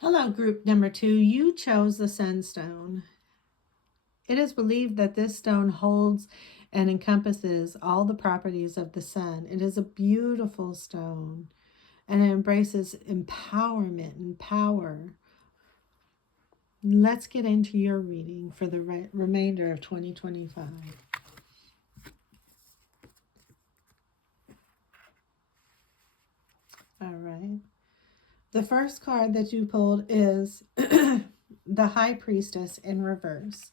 Hello, group number 2. You chose the sunstone. It is believed that this stone holds and encompasses all the properties of the sun. It is a beautiful stone and it embraces empowerment and power. Let's get into your reading for the remainder of 2025. All right. The first card that you pulled is the High Priestess in reverse.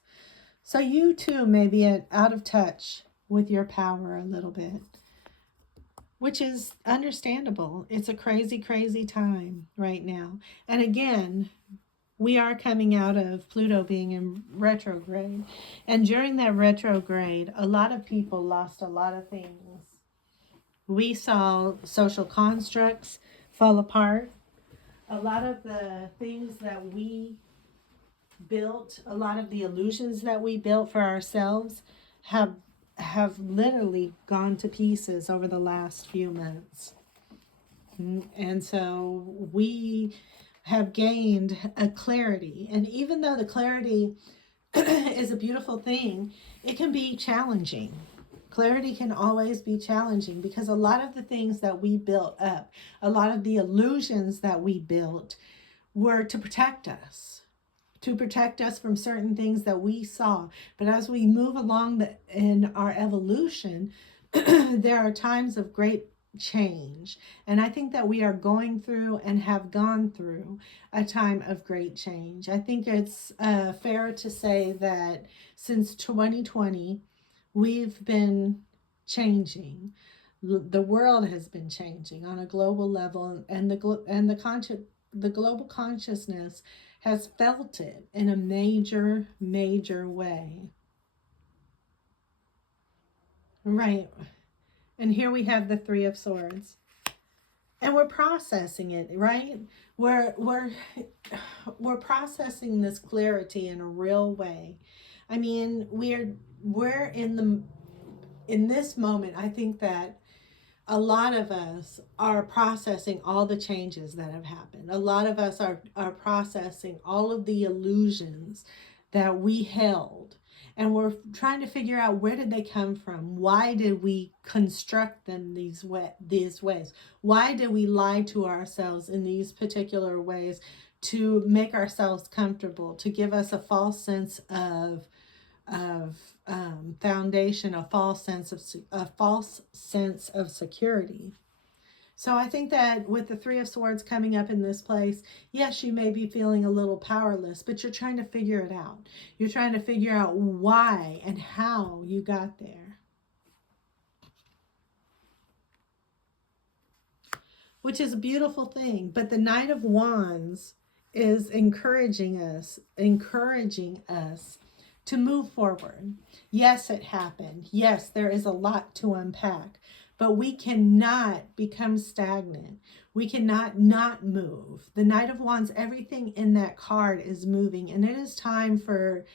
So you too may be out of touch with your power a little bit, which is understandable. It's a crazy, crazy time right now. And again, we are coming out of Pluto being in retrograde. And during that retrograde, a lot of people lost a lot of things. We saw social constructs fall apart. A lot of the things that we built, a lot of the illusions that we built for ourselves have literally gone to pieces over the last few months. And so we have gained a clarity. And even though the clarity is a beautiful thing, it can be challenging. Clarity can always be challenging because a lot of the things that we built up, a lot of the illusions that we built were to protect us from certain things that we saw. But as we move along in our evolution, there are times of great change. And I think that we are going through and have gone through a time of great change. I think it's fair to say that since 2020, we've been changing. The world has been changing on a global level, and the global consciousness has felt it in a major, major way. Right. And here we have the Three of Swords. And we're processing it, right? We're processing this clarity in a real way. I mean, we're in this moment, I think that a lot of us are processing all the changes that have happened. A lot of us are processing all of the illusions that we held. And we're trying to figure out, where did they come from? Why did we construct them these ways? Why did we lie to ourselves in these particular ways to make ourselves comfortable, to give us a false sense of foundation, a false sense of security. So I think that with the Three of Swords coming up in this place, yes, you may be feeling a little powerless, but you're trying to figure it out. You're trying to figure out why and how you got there, which is a beautiful thing. But the Knight of Wands is encouraging us to move forward. Yes, it happened. Yes, there is a lot to unpack, but we cannot become stagnant. We cannot not move. The Knight of Wands, everything in that card is moving, and it is time for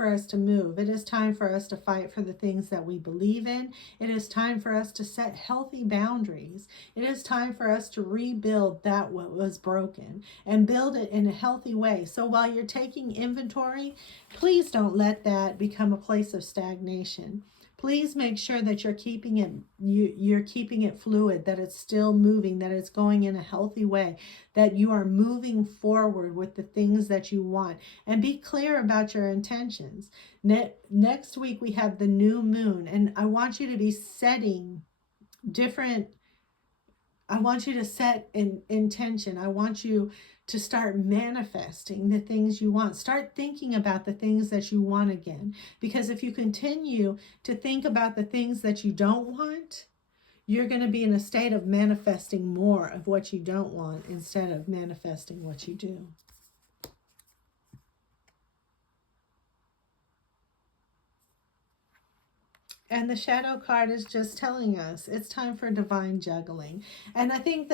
us to move. It is time for us to fight for the things that we believe in. It is time for us to set healthy boundaries. It is time for us to rebuild that what was broken and build it in a healthy way. So while you're taking inventory, please don't let that become a place of stagnation. Please make sure that you're keeping it fluid, that it's still moving, that it's going in a healthy way, that you are moving forward with the things that you want, and be clear about your intentions. Next week we have the new moon, and I want you to be setting different. I want you to set an intention. I want you to start manifesting the things you want. Start thinking about the things that you want again. Because if you continue to think about the things that you don't want, you're going to be in a state of manifesting more of what you don't want instead of manifesting what you do. And the shadow card is just telling us it's time for divine juggling. And I think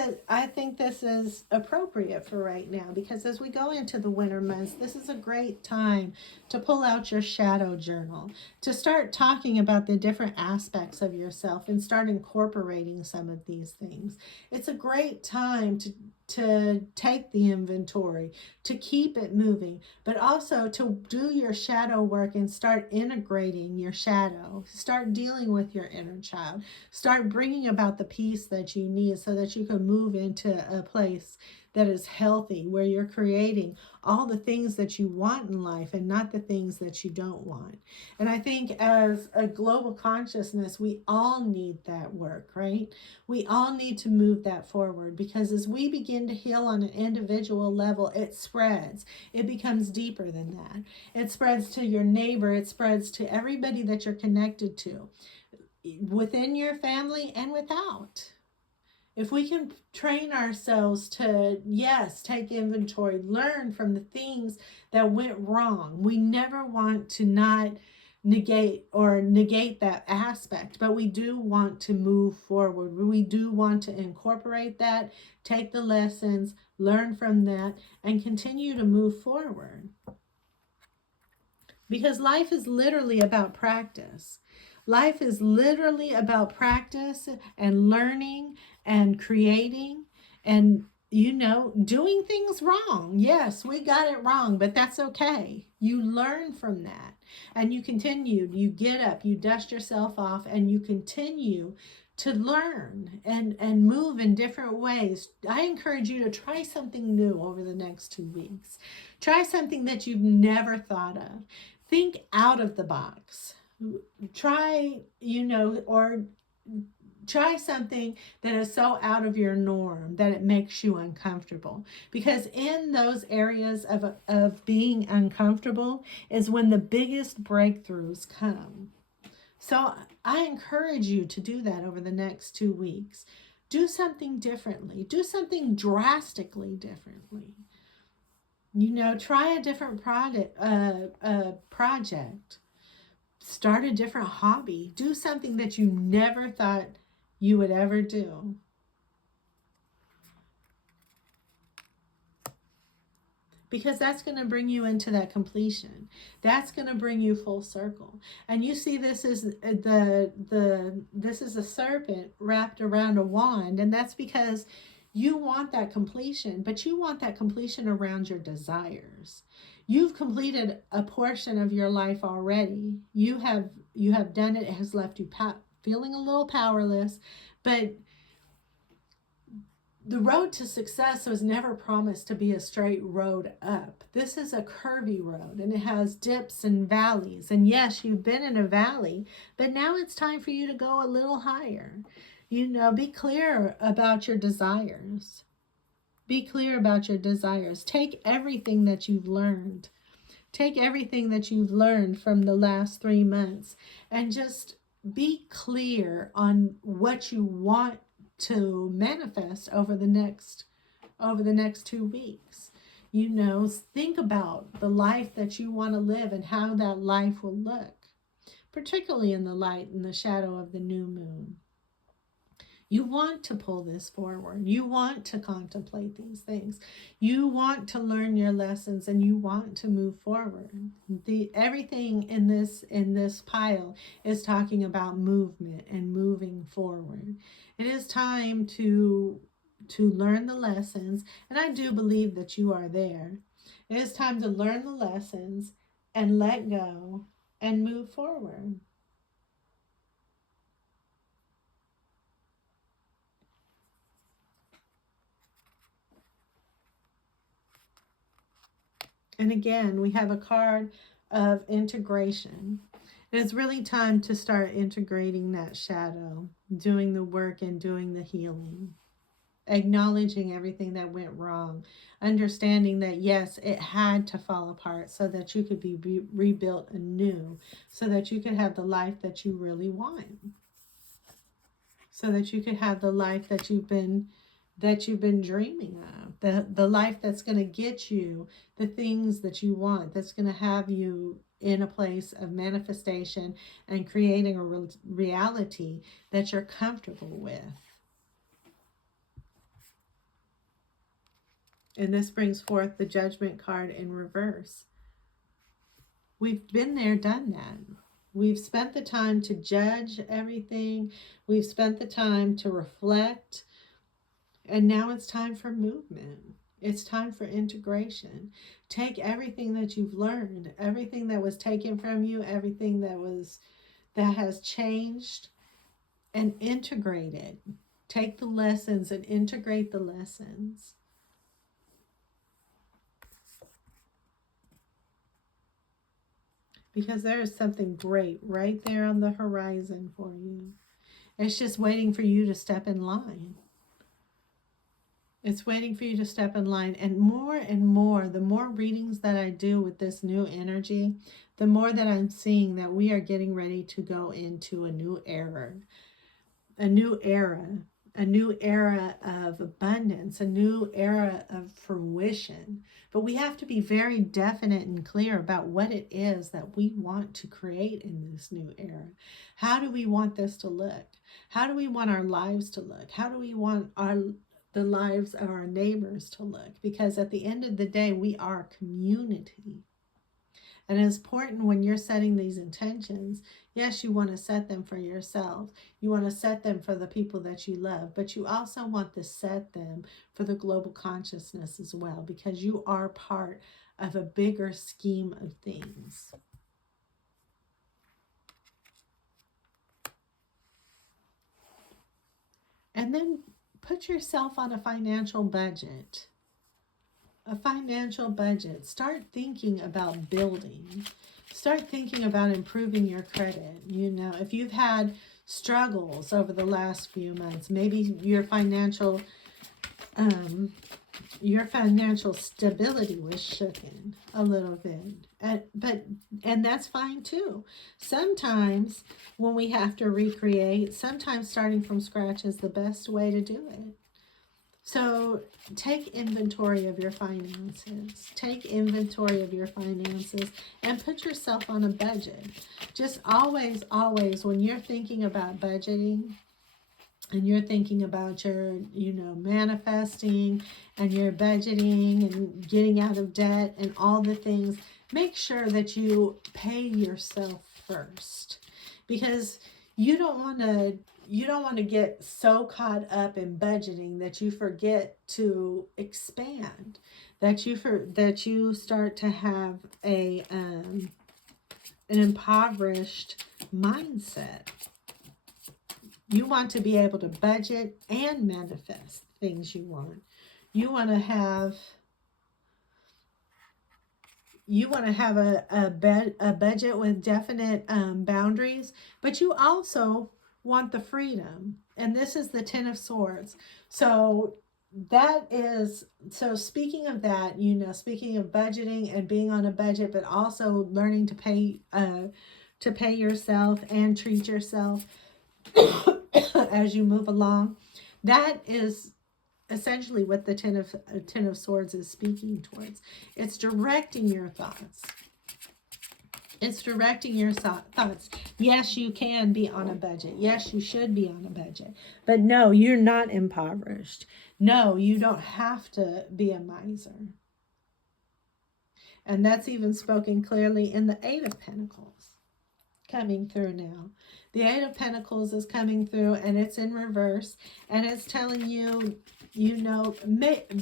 this is appropriate for right now, because as we go into the winter months, this is a great time to pull out your shadow journal, to start talking about the different aspects of yourself and start incorporating some of these things. It's a great time take the inventory, to keep it moving, but also to do your shadow work and start integrating your shadow. Start dealing with your inner child. Start bringing about the peace that you need so that you can move into a place that is healthy, where you're creating all the things that you want in life and not the things that you don't want. And I think as a global consciousness, we all need that work, right? We all need to move that forward, because as we begin to heal on an individual level, it spreads. It becomes deeper than that. It spreads to your neighbor. It spreads to everybody that you're connected to, within your family and without. If we can train ourselves to, yes, take inventory, learn from the things that went wrong. We never want to not negate that aspect, but we do want to move forward. We do want to incorporate that, take the lessons, learn from that, and continue to move forward. Because life is literally about practice. Life is literally about practice and learning and creating and, doing things wrong. Yes, we got it wrong, but that's okay. You learn from that and you continue. You get up, you dust yourself off, and you continue to learn and move in different ways. I encourage you to try something new over the next 2 weeks. Try something that you've never thought of. Think out of the box. Try, or try something that is so out of your norm that it makes you uncomfortable. Because in those areas of being uncomfortable is when the biggest breakthroughs come. So I encourage you to do that over the next 2 weeks. Do something differently. Do something drastically differently. Try a different project. Start a different hobby. Do something that you never thought you would ever do. Because that's going to bring you into that completion. That's going to bring you full circle. And you see, this is this is a serpent wrapped around a wand, and that's because you want that completion, but you want that completion around your desires. You've completed a portion of your life already. You have done it. It has left you feeling a little powerless, but the road to success was never promised to be a straight road up. This is a curvy road, and it has dips and valleys. And yes, you've been in a valley, but now it's time for you to go a little higher. Be clear about your desires. Be clear about your desires. Take everything that you've learned. Take everything that you've learned from the last 3 months and just be clear on what you want to manifest over the next 2 weeks. Think about the life that you want to live and how that life will look, particularly in the light and the shadow of the new moon. You want to pull this forward. You want to contemplate these things. You want to learn your lessons, and you want to move forward. Everything in this pile is talking about movement and moving forward. It is time to learn the lessons, and I do believe that you are there. It is time to learn the lessons and let go and move forward. And again, we have a card of integration. It's really time to start integrating that shadow, doing the work and doing the healing, acknowledging everything that went wrong, understanding that, yes, it had to fall apart so that you could be rebuilt anew, so that you could have the life that you really want, so that you could have the life that you've been dreaming of, the life that's going to get you the things that you want, that's going to have you in a place of manifestation and creating a reality that you're comfortable with. And this brings forth the Judgment card in reverse. We've been there, done that. We've spent the time to judge everything. We've spent the time to reflect. And now it's time for movement. It's time for integration. Take everything that you've learned, everything that was taken from you, everything that has changed, and integrate it. Take the lessons and integrate the lessons. Because there is something great right there on the horizon for you. It's just waiting for you to step in line. It's waiting for you to step in line. And more, the more readings that I do with this new energy, the more that I'm seeing that we are getting ready to go into a new era. A new era. A new era of abundance. A new era of fruition. But we have to be very definite and clear about what it is that we want to create in this new era. How do we want this to look? How do we want our lives to look? How do we want the lives of our neighbors to look? Because at the end of the day, we are community. And it's important when you're setting these intentions. Yes, you want to set them for yourself. You want to set them for the people that you love. But you also want to set them for the global consciousness as well. Because you are part of a bigger scheme of things. And then put yourself on a financial budget. A financial budget. Start thinking about building. Start thinking about improving your credit. You know, if you've had struggles over the last few months, maybe your financial stability was shaken a little bit. And that's fine too. Sometimes when we have to recreate, sometimes starting from scratch is the best way to do it. So take inventory of your finances. Take inventory of your finances and put yourself on a budget. Just always, when you're thinking about budgeting and you're thinking about your, manifesting and your budgeting and getting out of debt and all the things, make sure that you pay yourself first. Because you don't want to get so caught up in budgeting that you forget to expand, that you start to have an impoverished mindset. You want to be able to budget and manifest things you want. You want to have a budget with definite boundaries, but you also want the freedom. And this is the Ten of Swords. So speaking of that, speaking of budgeting and being on a budget, but also learning to pay yourself and treat yourself as you move along, that is essentially what the Ten of Swords is speaking towards. It's directing your thoughts. It's directing your thoughts. Yes, you can be on a budget. Yes, you should be on a budget. But no, you're not impoverished. No, you don't have to be a miser. And that's even spoken clearly in the Eight of Pentacles coming through now. The Eight of Pentacles is coming through and it's in reverse. And it's telling you,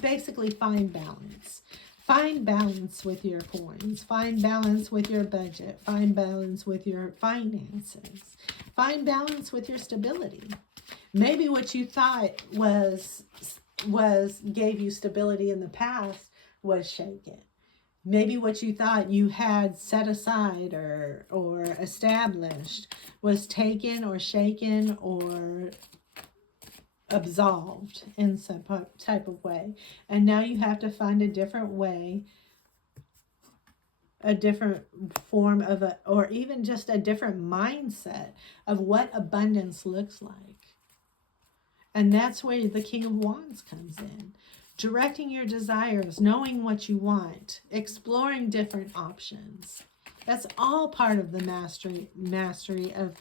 basically find balance. Find balance with your coins. Find balance with your budget. Find balance with your finances. Find balance with your stability. Maybe what you thought gave you stability in the past was shaken. Maybe what you thought you had set aside or established was taken or shaken or absolved in some type of way. And now you have to find a different way, a different form of or even just a different mindset of what abundance looks like. And that's where the King of Wands comes in. Directing your desires, knowing what you want, exploring different options. That's all part of the mastery of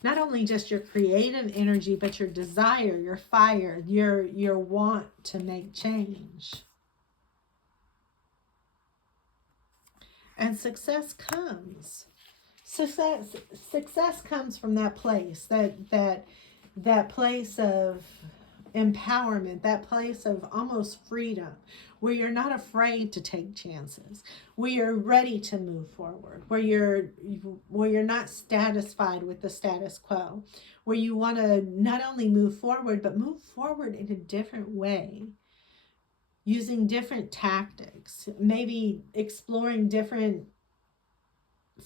not only just your creative energy, but your desire, your fire, your want to make change. And success comes. Success comes from that place, that place of empowerment, that place of almost freedom, where you're not afraid to take chances, where you're ready to move forward, where you're not satisfied with the status quo, where you want to not only move forward but move forward in a different way, using different tactics, maybe exploring different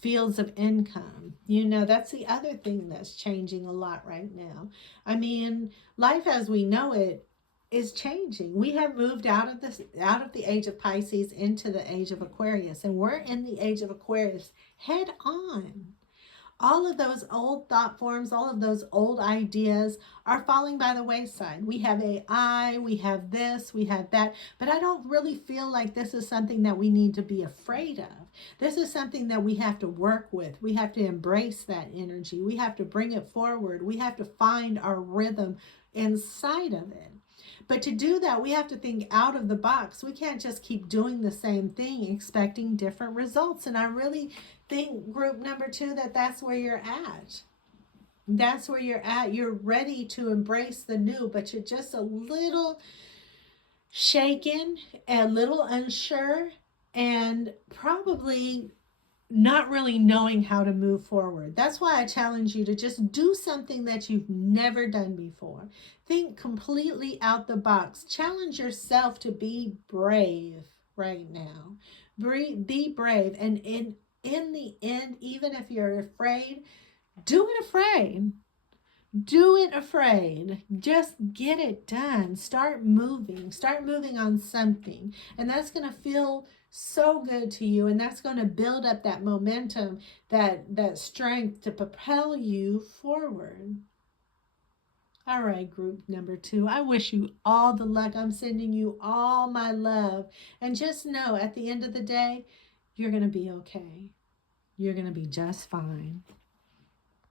fields of income. You know, that's the other thing that's changing a lot right now. I mean, life as we know it is changing. We have moved out of the age of Pisces into the age of Aquarius, and we're in the age of Aquarius head on. All of those old thought forms, all of those old ideas are falling by the wayside. We have AI, we have this, we have that, but I don't really feel like this is something that we need to be afraid of. This is something that we have to work with. We have to embrace that energy. We have to bring it forward. We have to find our rhythm inside of it. But to do that, we have to think out of the box. We can't just keep doing the same thing, expecting different results. And I really think, group number 2, that's where you're at. That's where you're at. You're ready to embrace the new, but you're just a little shaken, a little unsure, and probably not really knowing how to move forward. That's why I challenge you to just do something that you've never done before. Think completely out the box. Challenge yourself to be brave right now. Be brave. And in the end, even if you're afraid, do it afraid. Do it afraid. Just get it done. Start moving. Start moving on something. And that's going to feel so good to you. And that's going to build up that momentum, that strength to propel you forward. All right, group number 2. I wish you all the luck. I'm sending you all my love. And just know, at the end of the day, you're going to be okay. You're going to be just fine.